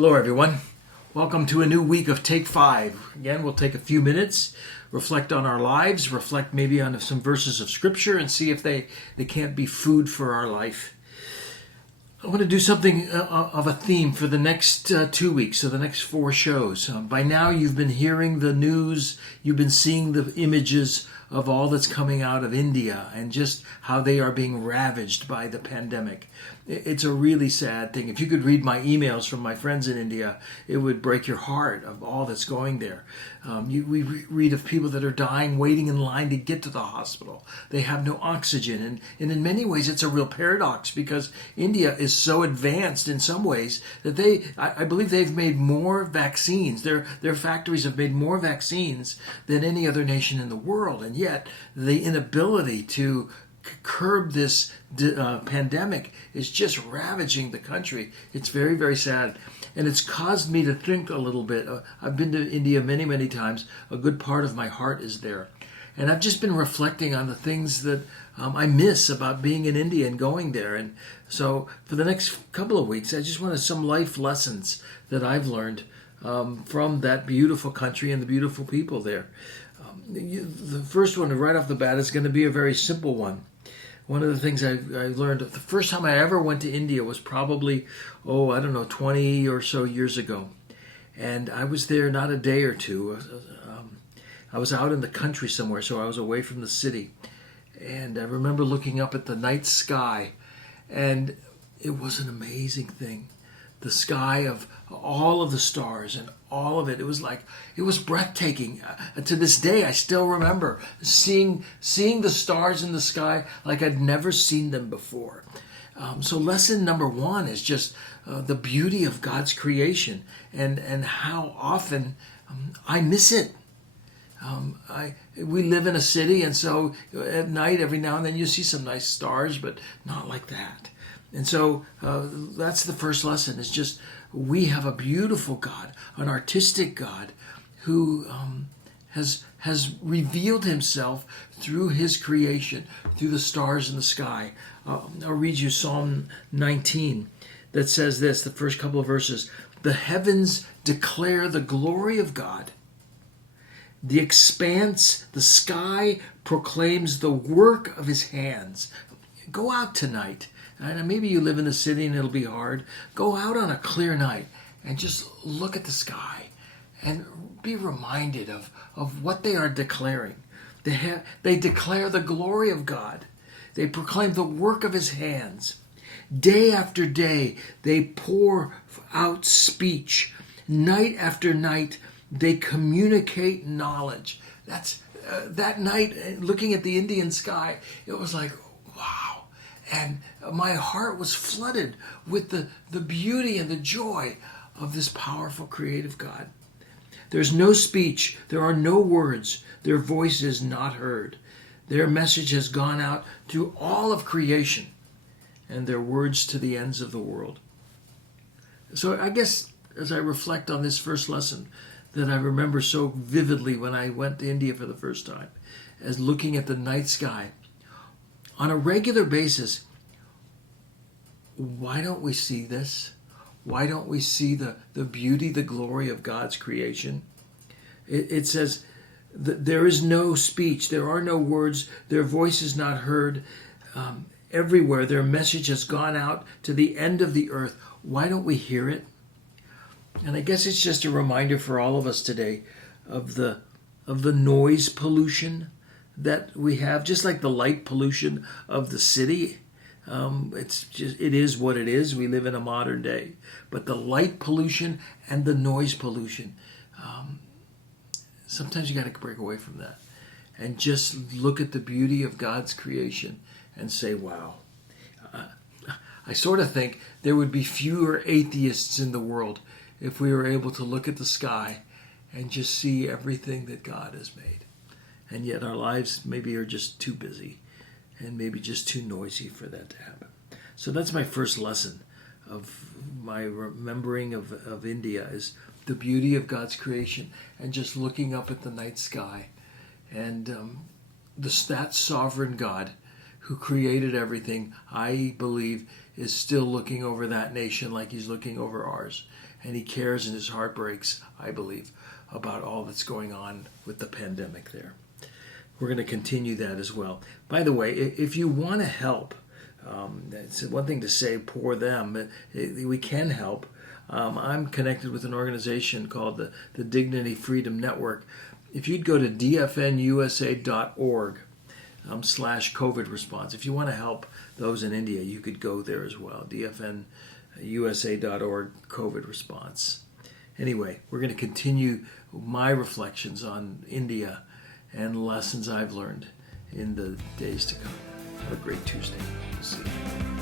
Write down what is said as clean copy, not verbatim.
Hello, everyone. Welcome to a new week of Take 5. Again, we'll take a few minutes, reflect on our lives, reflect maybe on some verses of Scripture, and see if they can't be food for our life. I want to do something of a theme for the next 2 weeks, so the next 4 shows. By now, you've been hearing the news, you've been seeing the images of all that's coming out of India and just how they are being ravaged by the pandemic. It's a really sad thing. If you could read my emails from my friends in India, it would break your heart of all that's going there. We read of people that are dying, waiting in line to get to the hospital. They have no oxygen. And in many ways, it's a real paradox because India is so advanced in some ways that I believe they've made more vaccines. Their factories have made more vaccines than any other nation in the world. And yet, the inability to curb this pandemic is just ravaging the country. It's very, very sad. And it's caused me to think a little bit. I've been to India many, many times. A good part of my heart is there. And I've just been reflecting on the things that I miss about being in India and going there. And so for the next couple of weeks, I just wanted some life lessons that I've learned from that beautiful country and the beautiful people there. The first one right off the bat is going to be a very simple one. One of the things I learned, the first time I ever went to India was probably, 20 or so years ago. And I was there not a day or two. I was out in the country somewhere, so I was away from the city. And I remember looking up at the night sky, and it was an amazing thing. The sky of all of the stars and all of it. It was breathtaking. To this day, I still remember seeing the stars in the sky like I'd never seen them before. So lesson number 1 is just the beauty of God's creation and how often I miss it. We live in a city, and so at night, every now and then, you see some nice stars, but not like that. And so that's the first lesson, is just we have a beautiful God, an artistic God who has revealed himself through his creation, through the stars in the sky. I'll read you Psalm 19 that says this, the first couple of verses. The heavens declare the glory of God. The expanse, the sky proclaims the work of his hands. Go out tonight. And maybe you live in the city and it'll be hard. Go out on a clear night and just look at the sky and be reminded of what they are declaring. They declare the glory of God. They proclaim the work of his hands. Day after day, they pour out speech. Night after night, they communicate knowledge. That night, looking at the Indian sky, it was like, wow. And my heart was flooded with the beauty and the joy of this powerful, creative God. There's no speech. There are no words. Their voice is not heard. Their message has gone out to all of creation, and their words to the ends of the world. So I guess as I reflect on this first lesson that I remember so vividly when I went to India for the first time, as looking at the night sky, on a regular basis, why don't we see this? Why don't we see the beauty, the glory of God's creation? It says that there is no speech, there are no words, their voice is not heard. Everywhere their message has gone out to the end of the earth. Why don't we hear it? And I guess it's just a reminder for all of us today of the noise pollution that we have, just like the light pollution of the city. It is what it is. We live in a modern day. But the light pollution and the noise pollution, sometimes you got to break away from that and just look at the beauty of God's creation and say, wow. I sort of think there would be fewer atheists in the world if we were able to look at the sky and just see everything that God has made. And yet our lives maybe are just too busy and maybe just too noisy for that to happen. So that's my first lesson of my remembering of India, is the beauty of God's creation and just looking up at the night sky. And that sovereign God who created everything, I believe, is still looking over that nation like he's looking over ours. and he cares and his heart breaks, I believe, about all that's going on with the pandemic there. We're going to continue that as well. By the way, if you want to help, it's one thing to say poor them, but we can help. I'm connected with an organization called the Dignity Freedom Network. If you'd go to dfnusa.org /COVID response, if you want to help those in India, you could go there as well. dfnusa.org COVID response. Anyway, we're going to continue my reflections on India and lessons I've learned in the days to come. Have a great Tuesday. We'll see you.